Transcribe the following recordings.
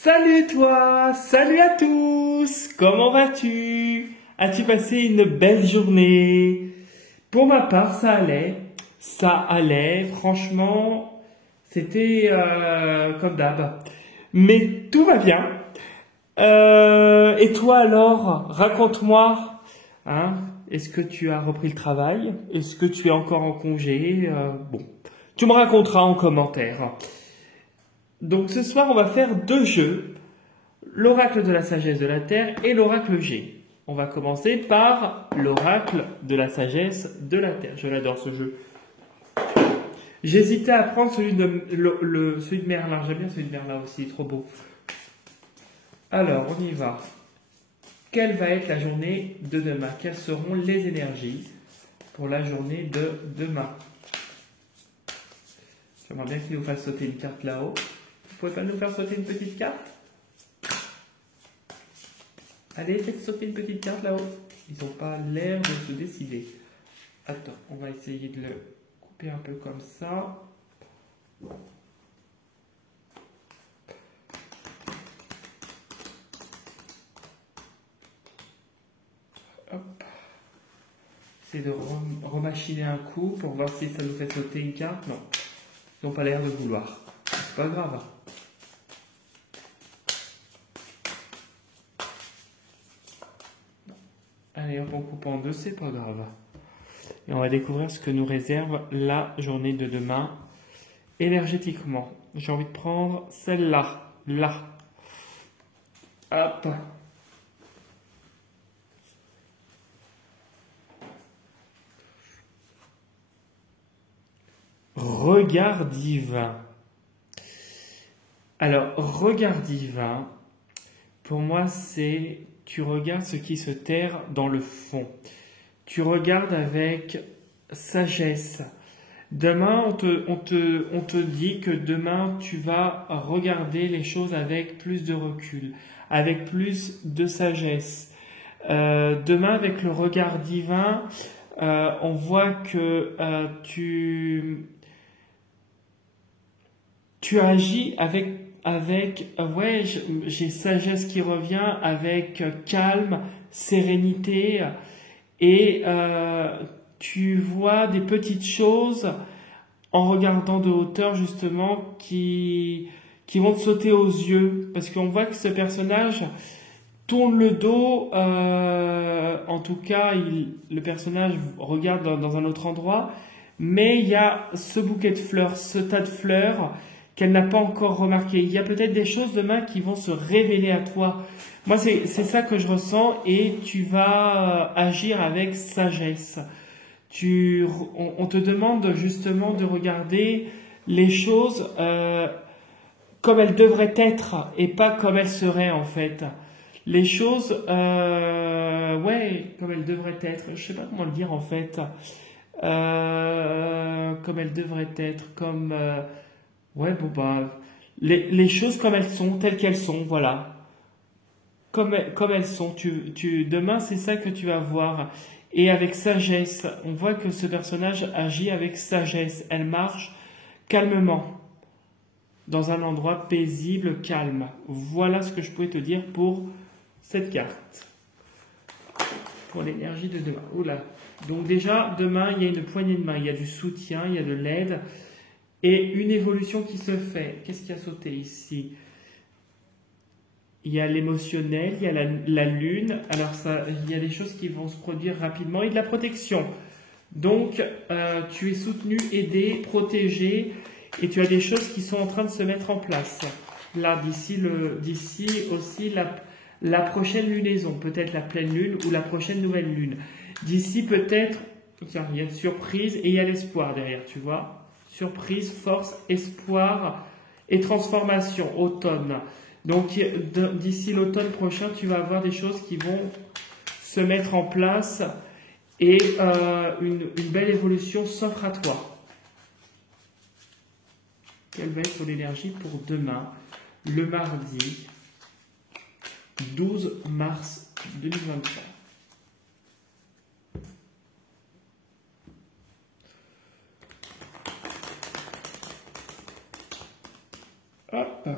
Salut toi, salut à tous, comment vas-tu? As-tu passé une belle journée? Pour ma part, ça allait, franchement, c'était comme d'hab. Mais tout va bien. Et toi alors, raconte-moi, hein, est-ce que tu as repris le travail? Est-ce que tu es encore en congé? Bon, tu me raconteras en commentaire. Donc ce soir, on va faire deux jeux, l'oracle de la sagesse de la Terre et l'oracle G. On va commencer par l'oracle de la sagesse de la Terre. Je l'adore ce jeu. J'hésitais à prendre celui de Merlin. J'aime bien celui de Merlin aussi, trop beau. Alors, on y va. Quelle va être la journée de demain? Quelles seront les énergies pour la journée de demain? J'aimerais bien qu'il nous fasse sauter une carte là-haut. Vous pouvez pas nous faire sauter une petite carte? Allez, faites sauter une petite carte là-haut. Ils n'ont pas l'air de se décider. Attends, on va essayer de le couper un peu comme ça. Hop. Essayer de remachiner un coup pour voir si ça nous fait sauter une carte. Non, ils n'ont pas l'air de vouloir. C'est pas grave. Allez, hop, on coupe en deux, c'est pas grave. Et on va découvrir ce que nous réserve la journée de demain énergétiquement. J'ai envie de prendre celle-là, là. Hop. Regard divin. Alors, regard divin, pour moi, c'est tu regardes ce qui se terre dans le fond. Tu regardes avec sagesse. Demain, on te dit que demain, tu vas regarder les choses avec plus de recul, avec plus de sagesse. Demain, avec le regard divin, on voit que tu agis ouais, j'ai sagesse qui revient, avec calme, sérénité, et tu vois des petites choses en regardant de hauteur justement qui vont te sauter aux yeux, parce qu'on voit que ce personnage tourne le dos, en tout cas le personnage regarde dans un autre endroit, mais il y a ce bouquet de fleurs, ce tas de fleurs qu'elle n'a pas encore remarqué. Il y a peut-être des choses demain qui vont se révéler à toi. Moi, c'est ça que je ressens, et tu vas agir avec sagesse. On te demande justement de regarder les choses comme elles devraient être et pas comme elles seraient en fait. Les choses, ouais, comme elles devraient être. Je sais pas comment le dire en fait. Comme elles devraient être, comme... ouais, bon bah, les choses comme elles sont, telles qu'elles sont, voilà. Comme elles sont. Demain, c'est ça que tu vas voir. Et avec sagesse, on voit que ce personnage agit avec sagesse. Elle marche calmement, dans un endroit paisible, calme. Voilà ce que je pouvais te dire pour cette carte. Pour l'énergie de demain. Oula. Donc déjà, demain, il y a une poignée de main, il y a du soutien, il y a de l'aide. Et une évolution qui se fait. Qu'est-ce qui a sauté ici? Il y a l'émotionnel, il y a la lune. Alors il y a des choses qui vont se produire rapidement, et de la protection. Donc tu es soutenu, aidé, protégé, et tu as des choses qui sont en train de se mettre en place. Là, d'ici aussi la prochaine lunaison, peut-être la pleine lune ou la prochaine nouvelle lune. D'ici peut-être, tiens, il y a une surprise et il y a l'espoir derrière, tu vois. Surprise, force, espoir et transformation, automne. Donc d'ici l'automne prochain, tu vas avoir des choses qui vont se mettre en place, et une belle évolution s'offre à toi. Quelle va être l'énergie pour demain, le mardi 12 mars 2023? Hop.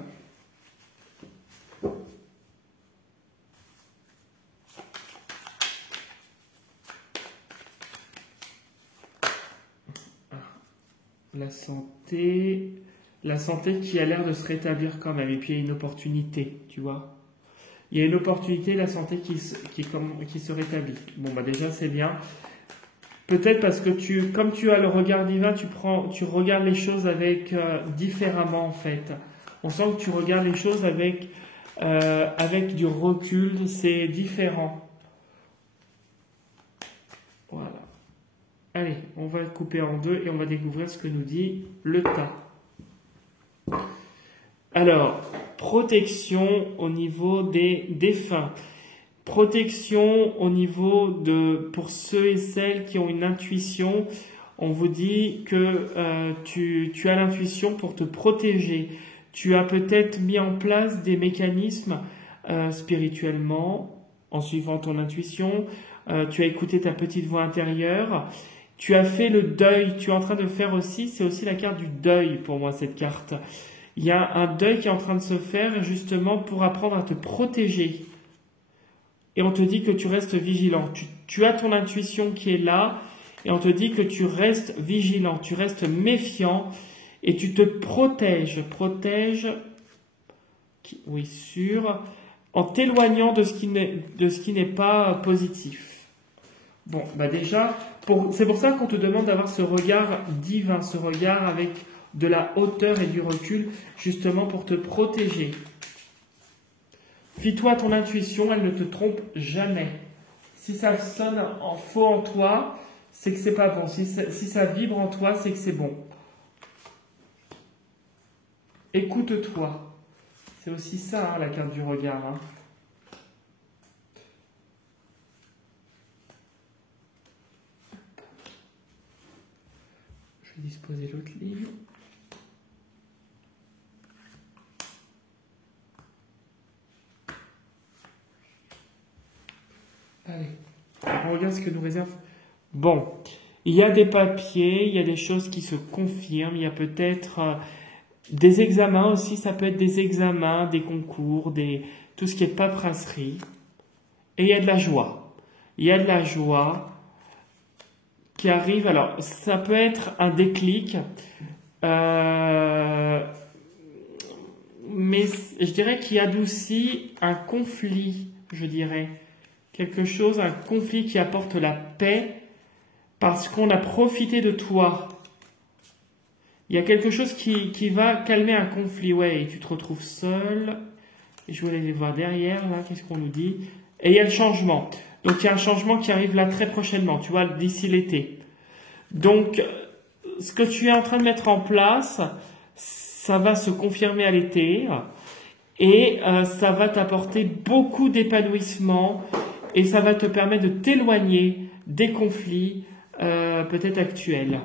la santé qui a l'air de se rétablir quand même. Et puis il y a une opportunité, tu vois. Il y a une opportunité, la santé qui se rétablit. Bon, bah déjà, c'est bien. Peut-être parce que comme tu as le regard divin, tu regardes les choses avec différemment en fait. On sent que tu regardes les choses avec du recul, c'est différent. Voilà. Allez, on va le couper en deux et on va découvrir ce que nous dit le tas. Alors, protection au niveau des défunts. Protection au niveau pour ceux et celles qui ont une intuition. On vous dit que tu as l'intuition pour te protéger. Tu as peut-être mis en place des mécanismes spirituellement en suivant ton intuition. Tu as écouté ta petite voix intérieure. Tu as fait le deuil. Tu es en train de faire aussi, c'est aussi la carte du deuil pour moi cette carte. Il y a un deuil qui est en train de se faire justement pour apprendre à te protéger. Et on te dit que tu restes vigilant. Tu as ton intuition qui est là et on te dit que tu restes vigilant, tu restes méfiant et tu te protèges. Oui, sûr, en t'éloignant de ce qui n'est pas positif. Bon, bah déjà, c'est pour ça qu'on te demande d'avoir ce regard divin, ce regard avec de la hauteur et du recul, justement pour te protéger. Fie-toi à ton intuition, elle ne te trompe jamais. Si ça sonne en faux en toi, c'est que c'est pas bon. Si ça vibre en toi, c'est que c'est bon. Écoute-toi. C'est aussi ça, hein, la carte du regard. Hein. Je vais disposer l'autre livre. Allez, on regarde ce que nous réserve. Bon, il y a des papiers, il y a des choses qui se confirment, il y a peut-être des examens aussi, ça peut être des examens, des concours, tout ce qui est paperasserie. Et il y a de la joie. Il y a de la joie qui arrive. Alors, ça peut être un déclic, mais je dirais qu'il adoucit un conflit, je dirais. Quelque chose, un conflit qui apporte la paix parce qu'on a profité de toi. Il y a quelque chose qui va calmer un conflit, ouais, et tu te retrouves seul. Et je voulais aller voir derrière, là, qu'est-ce qu'on nous dit? Et il y a le changement. Donc il y a un changement qui arrive là très prochainement, tu vois, d'ici l'été. Donc, ce que tu es en train de mettre en place, ça va se confirmer à l'été. Et ça va t'apporter beaucoup d'épanouissement. Et ça va te permettre de t'éloigner des conflits peut-être actuels.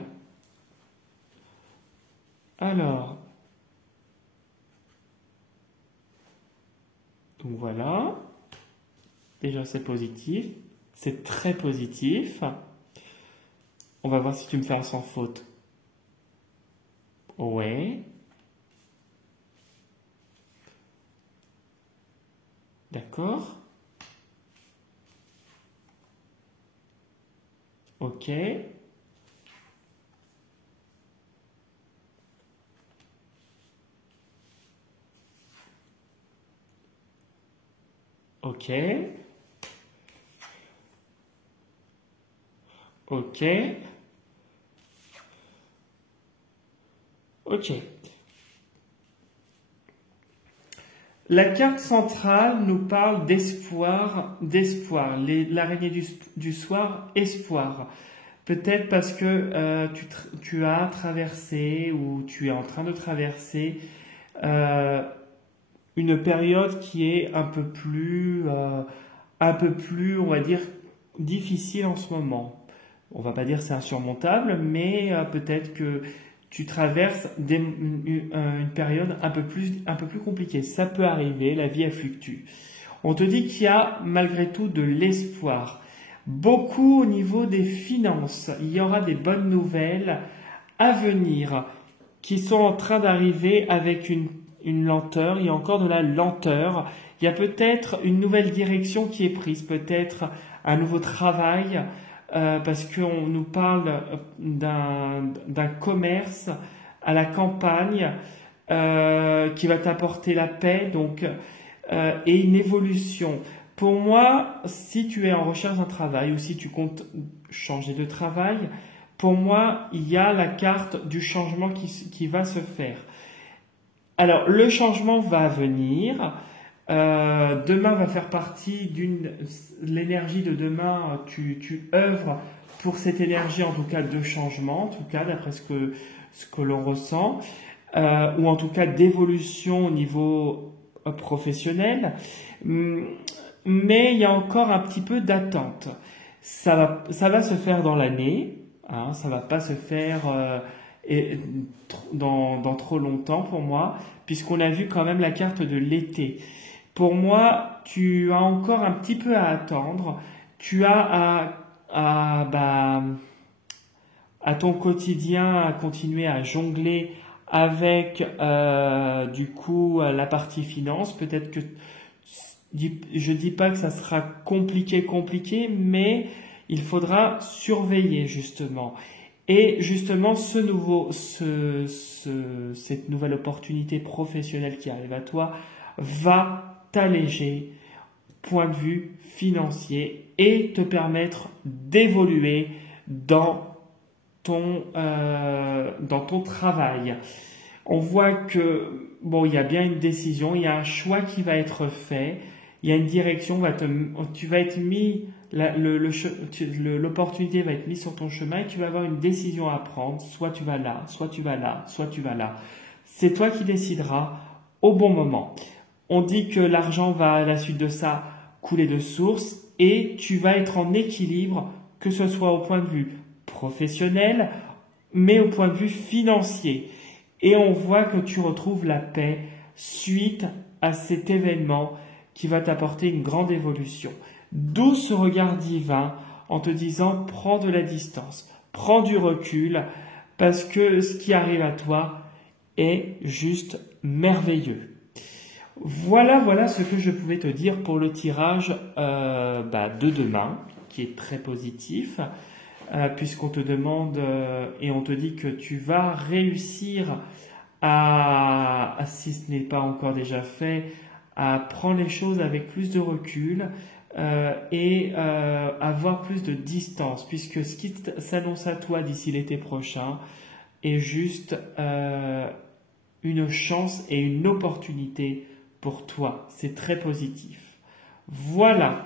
Alors, donc voilà. Déjà c'est positif. C'est très positif. On va voir si tu me fais un sans faute. Ouais. D'accord. Ok. Ok. Ok. Ok. La carte centrale nous parle d'espoir, l'araignée du soir, espoir. Peut-être parce que tu as traversé ou tu es en train de traverser une période qui est un peu plus, on va dire, difficile en ce moment. On va pas dire c'est insurmontable, mais peut-être que tu traverses une période un peu plus compliquée. Ça peut arriver, la vie elle fluctue. On te dit qu'il y a malgré tout de l'espoir. Beaucoup au niveau des finances. Il y aura des bonnes nouvelles à venir qui sont en train d'arriver avec une lenteur. Il y a encore de la lenteur. Il y a peut-être une nouvelle direction qui est prise, peut-être un nouveau travail, parce qu'on nous parle d'un commerce à la campagne qui va t'apporter la paix et une évolution. Pour moi, si tu es en recherche d'un travail ou si tu comptes changer de travail, pour moi, il y a la carte du changement qui va se faire. Alors, le changement va venir. Demain va faire partie l'énergie de demain. Tu œuvres pour cette énergie, en tout cas de changement, en tout cas d'après ce que l'on ressent, ou en tout cas d'évolution au niveau professionnel. Mais il y a encore un petit peu d'attente. Ça va se faire dans l'année, hein, ça va pas se faire dans trop longtemps pour moi, puisqu'on a vu quand même la carte de l'été. Pour moi, tu as encore un petit peu à attendre. Tu as à ton quotidien à continuer à jongler avec du coup la partie finance. Peut-être que je dis pas que ça sera compliqué, mais il faudra surveiller justement. Et justement, cette nouvelle opportunité professionnelle qui arrive à toi va t'alléger point de vue financier et te permettre d'évoluer dans ton travail. On voit que il y a bien une décision, il y a un choix qui va être fait, il y a une direction, tu vas être mis, l'opportunité va être mise sur ton chemin et tu vas avoir une décision à prendre. Soit tu vas là, soit tu vas là, soit tu vas là. C'est toi qui décideras au bon moment. On dit que l'argent va à la suite de ça couler de source et tu vas être en équilibre, que ce soit au point de vue professionnel, mais au point de vue financier. Et on voit que tu retrouves la paix suite à cet événement qui va t'apporter une grande évolution. D'où ce regard divin en te disant prends de la distance, prends du recul, parce que ce qui arrive à toi est juste merveilleux. Voilà ce que je pouvais te dire pour le tirage de demain, qui est très positif, puisqu'on te demande et on te dit que tu vas réussir si ce n'est pas encore déjà fait, à prendre les choses avec plus de recul et avoir plus de distance, puisque ce qui s'annonce à toi d'ici l'été prochain est juste une chance et une opportunité pour toi. C'est très positif. Voilà.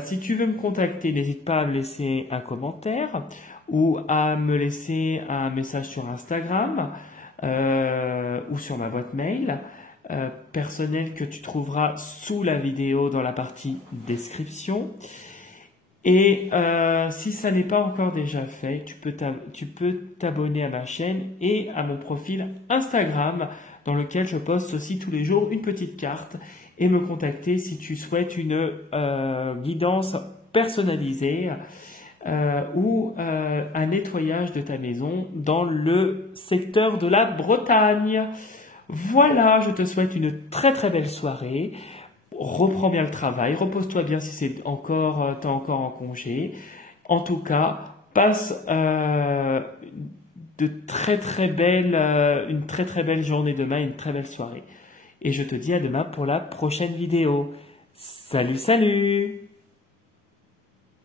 Si tu veux me contacter, n'hésite pas à me laisser un commentaire ou à me laisser un message sur Instagram ou sur ma boîte mail personnelle que tu trouveras sous la vidéo dans la partie description. Et si ça n'est pas encore déjà fait, tu peux t'abonner à ma chaîne et à mon profil Instagram dans lequel je poste aussi tous les jours une petite carte et me contacter si tu souhaites une guidance personnalisée ou un nettoyage de ta maison dans le secteur de la Bretagne. Voilà, je te souhaite une très très belle soirée. Reprends bien le travail, repose-toi bien si t'es encore en congé. En tout cas, passe une très très belle journée demain, une très belle soirée. Et je te dis à demain pour la prochaine vidéo. Salut, salut!